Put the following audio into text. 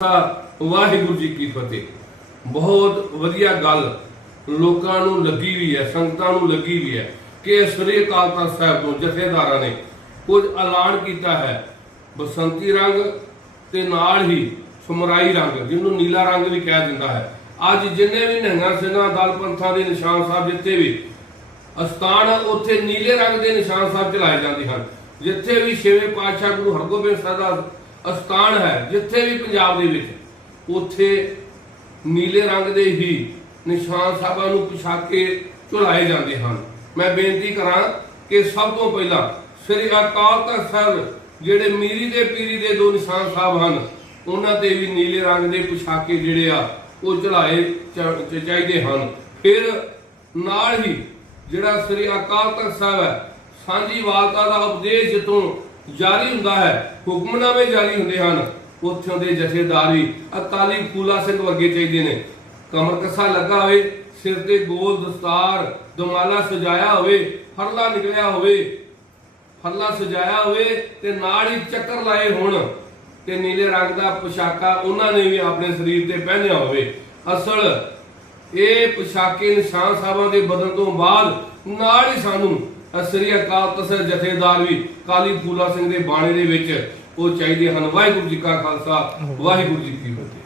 ਖਾਲਸਾ ਵਾਹਿਗੁਰੂ ਜੀ ਕੀ ਫਤਿਹ। ਬਹੁਤ ਵਧੀਆ ਗੱਲ ਲੋਕਾਂ ਨੂੰ ਲੱਗੀ ਵੀ ਹੈ, ਸੰਗਤਾਂ ਨੂੰ ਲੱਗੀ ਵੀ ਹੈ ਕਿ ਸ੍ਰੀ ਅਕਾਲ ਤਖਤ ਸਾਹਿਬ ਤੋਂ ਜਥੇਦਾਰਾਂ ਨੇ ਕੁਝ ਐਲਾਨ ਕੀਤਾ ਹੈ। ਬਸੰਤੀ ਰੰਗ ਤੇ ਨਾਲ ਹੀ ਸਮਰਾਈ ਰੰਗ, ਜਿਹਨੂੰ ਨੀਲਾ ਰੰਗ ਵੀ ਕਹਿ ਦਿੰਦਾ ਹੈ। ਅੱਜ ਜਿੰਨੇ ਵੀ ਨਿਹੰਗਾਂ ਸਿੰਘਾਂ, ਦਲ ਪੰਥਾਂ ਦੇ ਨਿਸ਼ਾਨ ਸਾਹਿਬ ਜਿੱਥੇ ਵੀ ਅਸਥਾਨ, ਉੱਥੇ ਨੀਲੇ ਰੰਗ ਦੇ ਨਿਸ਼ਾਨ ਸਾਹਿਬ ਚਲਾਏ ਜਾਂਦੇ ਹਨ। ਜਿੱਥੇ ਵੀ ਛੇਵੇਂ ਪਾਤਸ਼ਾਹ ਗੁਰੂ ਹਰਗੋਬਿੰਦ ਸਾਹਿਬ ਦਾ ਅਸਥਾਨ ਹੈ, ਜਿੱਥੇ ਵੀ ਪੰਜਾਬ ਦੇ ਵਿੱਚ। ਉੱਥੇ ਨੀਲੇ ਰੰਗ ਦੇ ਹੀ ਨਿਸ਼ਾਨ ਸਾਹਿਬਾਂ ਨੂੰ ਪਛਾਕੇ ਝੁਲਾਏ ਜਾਂਦੇ ਹਨ। ਮੈਂ ਬੇਨਤੀ ਕਰਾਂ ਕਿ ਸਭ ਤੋਂ ਪਹਿਲਾਂ ਸ੍ਰੀ ਅਕਾਲ ਤਖਤ ਸਾਹਿਬ, ਜਿਹੜੇ ਮੀਰੀ ਦੇ ਪੀਰੀ ਦੇ ਦੋ ਨਿਸ਼ਾਨ ਸਾਹਿਬ ਹਨ, ਉਹਨਾਂ ਤੇ ਵੀ ਨੀਲੇ ਰੰਗ ਦੇ ਪਛਾਕੇ ਜਿਹੜੇ ਆ, ਉਹ ਝੁਲਾਏ ਚਾਹੀਦੇ ਹਨ। ਫਿਰ ਨਾਲ ਹੀ ਜਿਹੜਾ ਸ੍ਰੀ ਅਕਾਲ ਤਖਤ ਸਾਹਿਬ ਹੈ, ਸਾਂਝੀ ਵਾਲਤਾ ਦਾ ਉਪਦੇਸ਼ ਜਿੱਥੋਂ ਜਾਰੀ ਹੁੰਦਾ ਹੈ। ਹੁਕਮਨਾਮੇ ਜਾਰੀ ਹੁੰਦੇ ਹਨ। ਉੱਥੋਂ ਦੇ ਜਥੇਦਾਰ ਵੀ ਅਕਾਲੀ ਫੂਲਾ ਸਿੰਘ ਵਰਗੇ ਚਾਹੀਦੇ ਨੇ। ਕਮਰ ਕੱਸਾ ਲੱਗਾ ਹੋਵੇ, ਸਿਰ ਤੇ ਗੋਲ ਦਸਤਾਰ, ਦਮਾਲਾ ਸਜਾਇਆ ਹੋਵੇ, ਫਰਲਾ ਨਿਕਲਿਆ ਹੋਵੇ, ਫਰਲਾ ਸਜਾਇਆ ਹੋਵੇ ਤੇ ਨਾਲ ਹੀ ਚੱਕਰ ਲਾਏ ਹੋਣ ਤੇ ਨੀਲੇ ਰੰਗ ਦਾ ਪੋਸ਼ਾਕਾ ਉਹਨਾਂ ਨੇ ਵੀ ਆਪਣੇ ਸਰੀਰ ਤੇ ਪਹਿਨਿਆ ਹੋਵੇ। ਅਸਲ ਇਹ ਪੋਸ਼ਾਕੇ ਨਿਸ਼ਾਨ ਸਾਹਿਬਾਂ ਦੇ ਬਦਲ ਤੋਂ ਬਾਅਦ ਨਾਲ ਹੀ ਸਾਨੂੰ ਸ੍ਰੀ ਅਕਾਲ ਤਖਤ ਜਥੇਦਾਰ ਵੀ ਕਾਲੀ ਫੂਲਾ ਸਿੰਘ ਦੇ ਬਾਣੇ ਦੇ ਵਿੱਚ ਉਹ ਚਾਹੀਦੇ ਹਨ। ਵਾਹਿਗੁਰੂ ਜੀ ਕਾ ਖਾਲਸਾ, ਵਾਹਿਗੁਰੂ ਜੀ ਕੀ ਫਤਿਹ।